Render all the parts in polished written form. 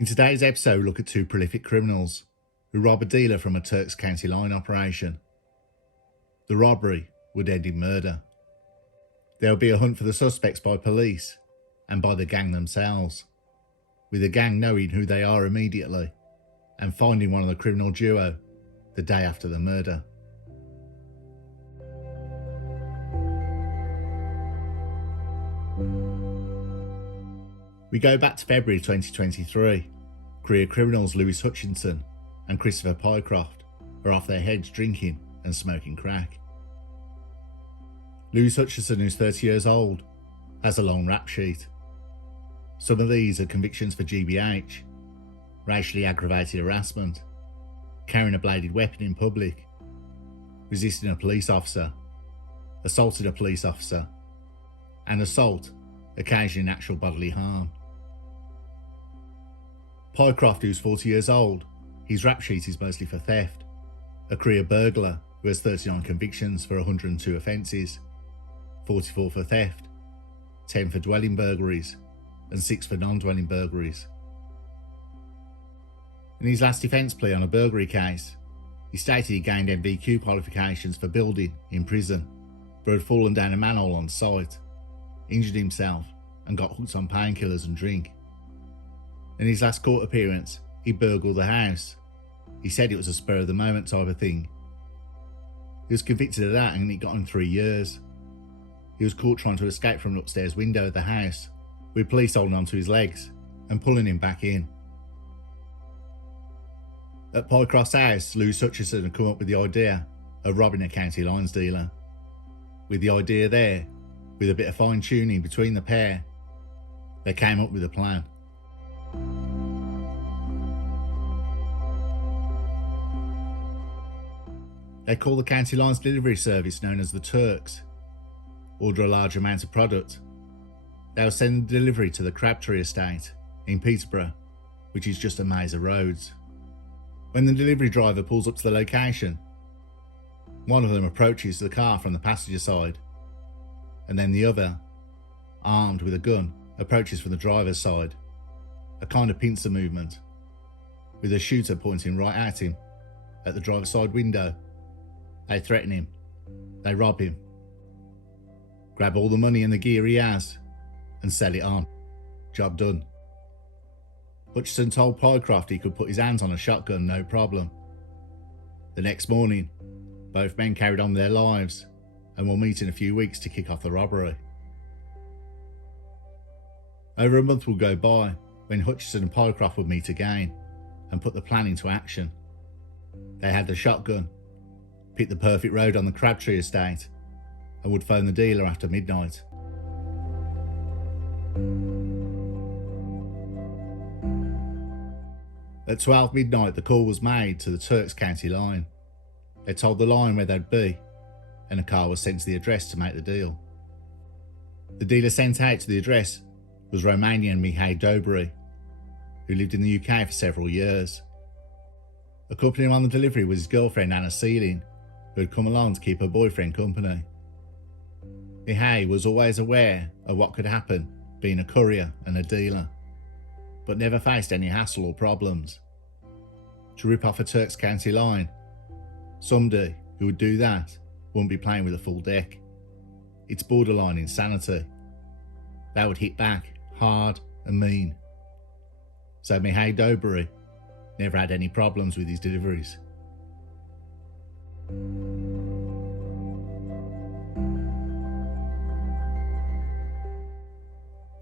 In today's episode, we look at two prolific criminals who rob a dealer from a Turks County Line operation. The robbery would end in murder. There will be a hunt for the suspects by police and by the gang themselves, with the gang knowing who they are immediately and finding one of the criminal duo the day after the murder. We go back to February 2023. Career criminals Lewis Hutchinson and Christopher Pycroft are off their heads drinking and smoking crack. Lewis Hutchinson, who's 30 years old, has a long rap sheet. Some of these are convictions for GBH, racially aggravated harassment, carrying a bladed weapon in public, resisting a police officer, assaulting a police officer, and assault occasioning actual bodily harm. Pycroft, who's 40 years old, his rap sheet is mostly for theft, a career burglar who has 39 convictions for 102 offences, 44 for theft, 10 for dwelling burglaries, and 6 for non-dwelling burglaries. In his last defence plea on a burglary case, he stated he gained MVQ qualifications for building in prison, but had fallen down a manhole on site, injured himself, and got hooked on painkillers and drink. In his last court appearance, he burgled the house. He said it was a spur of the moment type of thing. He was convicted of that and it got him 3 years. He was caught trying to escape from an upstairs window of the house, with police holding onto his legs and pulling him back in. At Pycroft's house, Lewis Hutchinson had come up with the idea of robbing a county lines dealer. With the idea there, with a bit of fine tuning between the pair, they came up with a plan. They call the county lines delivery service known as the Turks, order a large amount of product. They'll send the delivery to the Crabtree estate in Peterborough, which is just a maze of roads. When the delivery driver pulls up to the location, one of them approaches the car from the passenger side, and then the other, armed with a gun, approaches from the driver's side, a kind of pincer movement, with a shooter pointing right at him at the driver's side window. They threaten him, they rob him, grab all the money and the gear he has, and sell it on. Job done. Hutchinson told Pycroft he could put his hands on a shotgun, no problem. The next morning, both men carried on their lives and will meet in a few weeks to kick off the robbery. Over a month will go by when Hutchinson and Pycroft would meet again and put the plan into action. They had the shotgun, picked the perfect road on the Crabtree estate, and would phone the dealer after midnight. At 12 midnight, the call was made to the Turks County Line. They told the line where they'd be, and a car was sent to the address to make the deal. The dealer sent out to the address was Romanian Mihai Dobry, who lived in the UK for several years. Accompanying him on the delivery was his girlfriend Anna Sealing, who had come along to keep her boyfriend company. Mihai was always aware of what could happen being a courier and a dealer, but never faced any hassle or problems. To rip off a Turks County Line, somebody who would do that wouldn't be playing with a full deck. It's borderline insanity. They would hit back hard and mean. So Mihai Dobry never had any problems with his deliveries.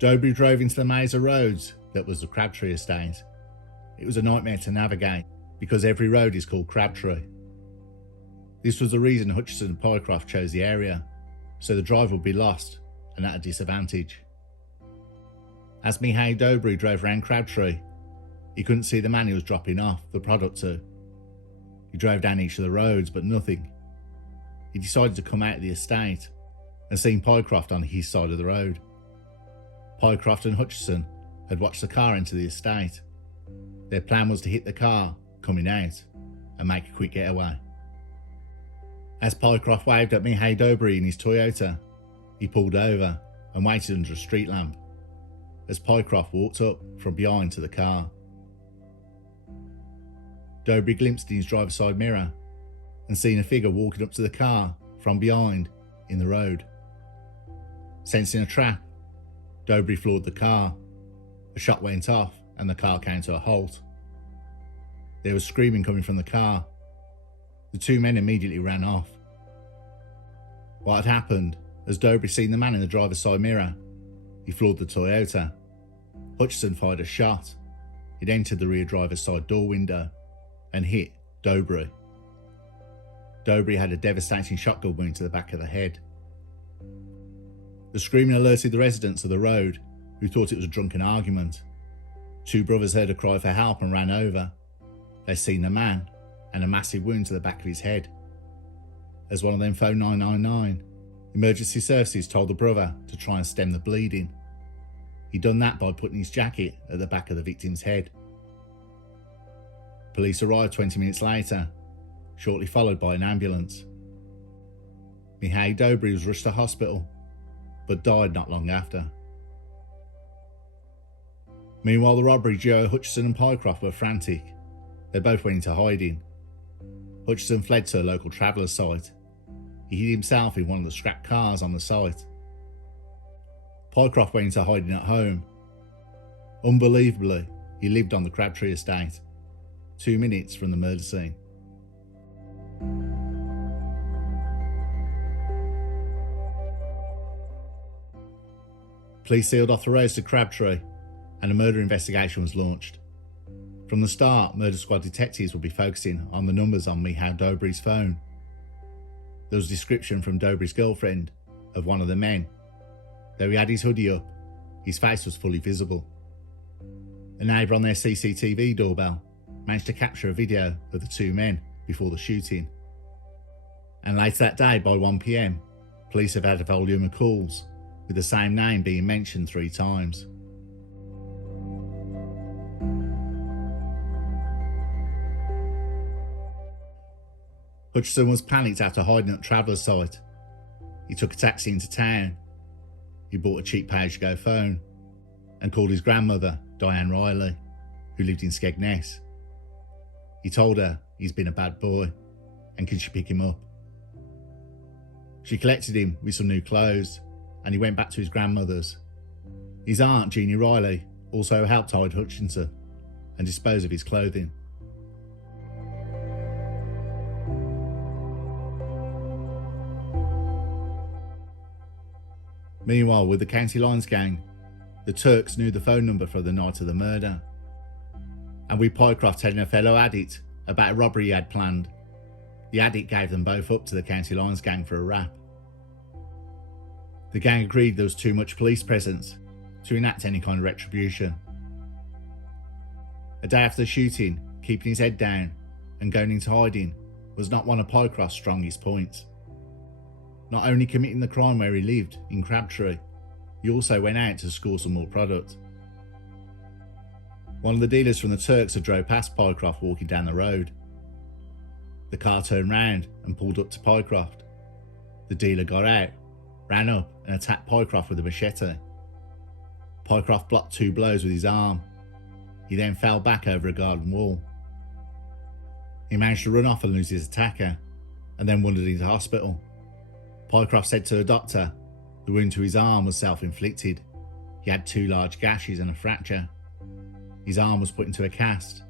Dobry drove into the maze of roads that was the Crabtree estate. It was a nightmare to navigate because every road is called Crabtree. This was the reason Hutchinson and Pycroft chose the area, so the drive would be lost and at a disadvantage. As Mihai Dobry drove around Crabtree, he couldn't see the man he was dropping off the product to. He drove down each of the roads, but nothing. He decided to come out of the estate and seen Pycroft on his side of the road. Pycroft and Hutchinson had watched the car enter the estate. Their plan was to hit the car coming out and make a quick getaway. As Pycroft waved at Mihai Dobry in his Toyota, he pulled over and waited under a street lamp as Pycroft walked up from behind to the car. Dobry glimpsed in his driver's side mirror and seen a figure walking up to the car from behind in the road. Sensing a trap, Dobry floored the car. A shot went off and the car came to a halt. There was screaming coming from the car. The two men immediately ran off. What had happened, as Dobry seen the man in the driver's side mirror, he floored the Toyota. Hutchinson fired a shot. It entered the rear driver's side door window and hit Dobry. Dobry had a devastating shotgun wound to the back of the head. The screaming alerted the residents of the road, who thought it was a drunken argument. Two brothers heard a cry for help and ran over. They seen the man and a massive wound to the back of his head. As one of them phoned 999, emergency services told the brother to try and stem the bleeding. He'd done that by putting his jacket at the back of the victim's head. Police arrived 20 minutes later, shortly followed by an ambulance. Mihai Dobry was rushed to hospital, but died not long after. Meanwhile, the robbery duo Hutchinson and Pycroft were frantic. They both went into hiding. Hutchinson fled to a local traveller's site. He hid himself in one of the scrap cars on the site. Pycroft went into hiding at home. Unbelievably, he lived on the Crabtree estate, 2 minutes from the murder scene. Police sealed off the roads to Crabtree, and a murder investigation was launched. From the start, murder squad detectives would be focusing on the numbers on Mihai Dobry's phone. There was a description from Dobry's girlfriend of one of the men. Though he had his hoodie up, his face was fully visible. A neighbour on their CCTV doorbell managed to capture a video of the two men before the shooting. And later that day, by 1 PM, police have had a volume of calls with the same name being mentioned 3 times. Hutchinson was panicked after hiding at Traveller's site. He took a taxi into town. He bought a cheap pay-as-you-go phone and called his grandmother, Diane Riley, who lived in Skegness. He told her he's been a bad boy and can she pick him up. She collected him with some new clothes and he went back to his grandmother's. His aunt, Jeannie Riley, also helped hide Hutchinson and dispose of his clothing. Meanwhile, with the County Lines gang, the Turks knew the phone number for the night of the murder. And with Pycroft telling a fellow addict about a robbery he had planned, the addict gave them both up to the County Lines gang for a rap. The gang agreed there was too much police presence to enact any kind of retribution. A day after the shooting, keeping his head down and going into hiding was not one of Pycroft's strongest points. Not only committing the crime where he lived, in Crabtree, he also went out to score some more product. One of the dealers from the Turks had drove past Pycroft walking down the road. The car turned round and pulled up to Pycroft. The dealer got out, ran up and attacked Pycroft with a machete. Pycroft blocked 2 blows with his arm. He then fell back over a garden wall. He managed to run off and lose his attacker, and then wandered into hospital. Pycroft said to a doctor the wound to his arm was self-inflicted. He had 2 large gashes and a fracture. His arm was put into a cast,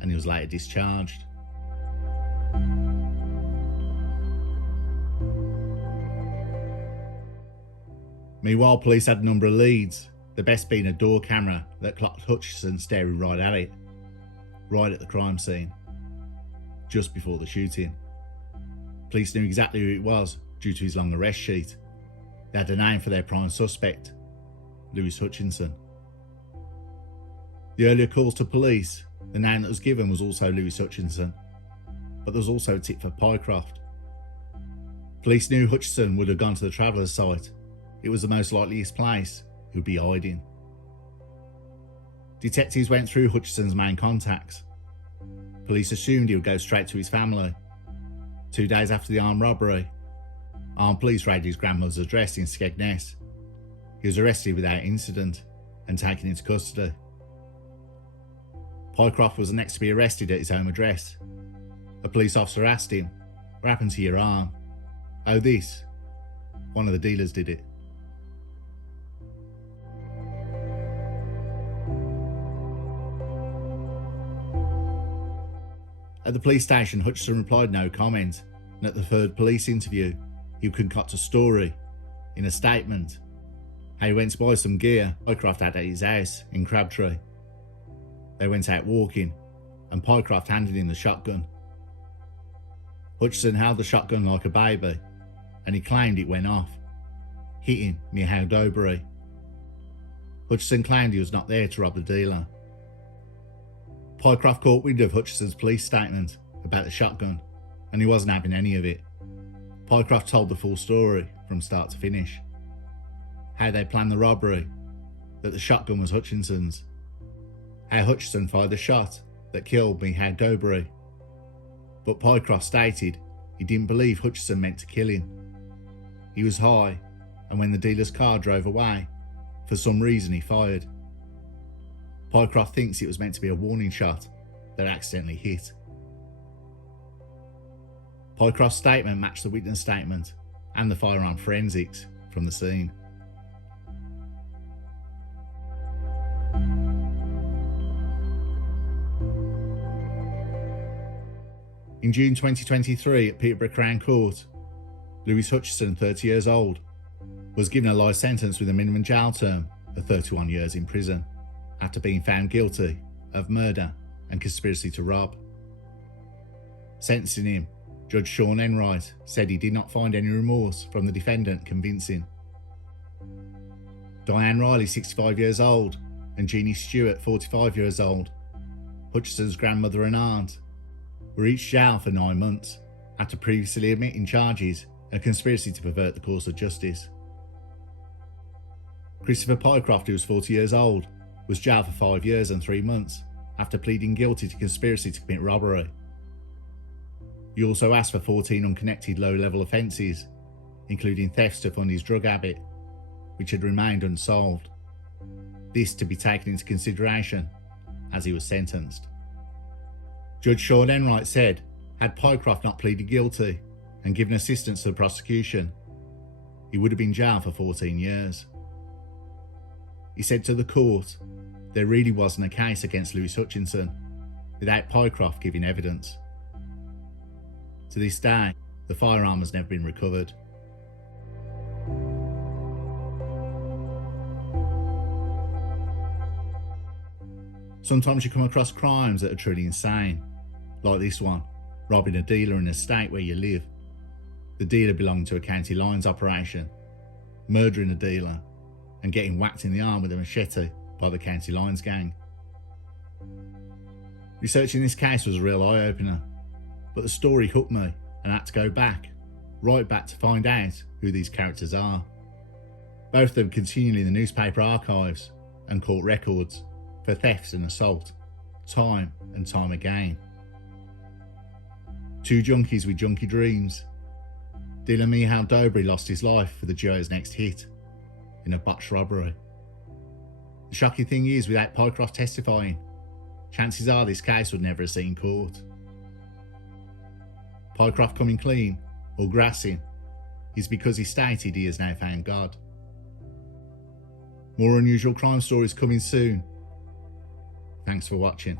and he was later discharged. Meanwhile, police had a number of leads, the best being a door camera that clocked Hutchinson staring right at it, right at the crime scene, just before the shooting. Police knew exactly who it was due to his long arrest sheet. They had a name for their prime suspect, Lewis Hutchinson. The earlier calls to police, the name that was given was also Lewis Hutchinson, but there was also a tip for Pycroft. Police knew Hutchinson would have gone to the Traveller's site. It was the most likeliest place he would be hiding. Detectives went through Hutchinson's main contacts. Police assumed he would go straight to his family. 2 days after the armed robbery, armed police raided his grandmother's address in Skegness. He was arrested without incident and taken into custody. Pycroft was next to be arrested at his home address. A police officer asked him, "What happened to your arm?" "Oh, this. One of the dealers did it." At the police station, Hutchinson replied no comment, and at the third police interview, he concocted a story, in a statement, how he went to buy some gear Pycroft had at his house in Crabtree. They went out walking, and Pycroft handed him the shotgun. Hutchinson held the shotgun like a baby, and he claimed it went off, hitting near Howdobry. Hutchinson claimed he was not there to rob the dealer. Pycroft caught wind of Hutchinson's police statement about the shotgun, and he wasn't having any of it. Pycroft told the full story from start to finish. How they planned the robbery, that the shotgun was Hutchinson's, how Hutchinson fired the shot that killed Mihal Dobry. But Pycroft stated he didn't believe Hutchinson meant to kill him. He was high, and when the dealer's car drove away, for some reason he fired. Pycroft thinks it was meant to be a warning shot that accidentally hit. Pycroft's statement matched the witness statement and the firearm forensics from the scene. In June 2023 at Peterborough Crown Court, Lewis Hutchinson, 30 years old, was given a life sentence with a minimum jail term of 31 years in prison, after being found guilty of murder and conspiracy to rob. Sentencing him, Judge Sean Enright said he did not find any remorse from the defendant convincing. Diane Riley, 65 years old, and Jeannie Stewart, 45 years old, Hutchinson's grandmother and aunt, were each jailed for 9 months after previously admitting charges of conspiracy to pervert the course of justice. Christopher Pycroft, who was 40 years old, was jailed for 5 years and 3 months after pleading guilty to conspiracy to commit robbery. He also asked for 14 unconnected low-level offences, including thefts to fund his drug habit, which had remained unsolved. This to be taken into consideration as he was sentenced. Judge Sean Enright said, had Pycroft not pleaded guilty and given assistance to the prosecution, he would have been jailed for 14 years. He said to the court, there really wasn't a case against Lewis Hutchinson without Pycroft giving evidence. To this day, the firearm has never been recovered. Sometimes you come across crimes that are truly insane, like this one, robbing a dealer in a state where you live. The dealer belonging to a county lines operation, murdering a dealer, and getting whacked in the arm with a machete by the county lines gang. Researching this case was a real eye-opener, but the story hooked me and I had to go back, right back to find out who these characters are. Both of them continually in the newspaper archives and court records for thefts and assault, time and time again. Two junkies with junkie dreams. Dealer Mihal Dobry lost his life for the duo's next hit in a botched robbery. The shocking thing is, without Pycroft testifying, chances are this case would never have seen court. Pycroft coming clean, or grassing, is because he stated he has now found God. More unusual crime stories coming soon. Thanks for watching.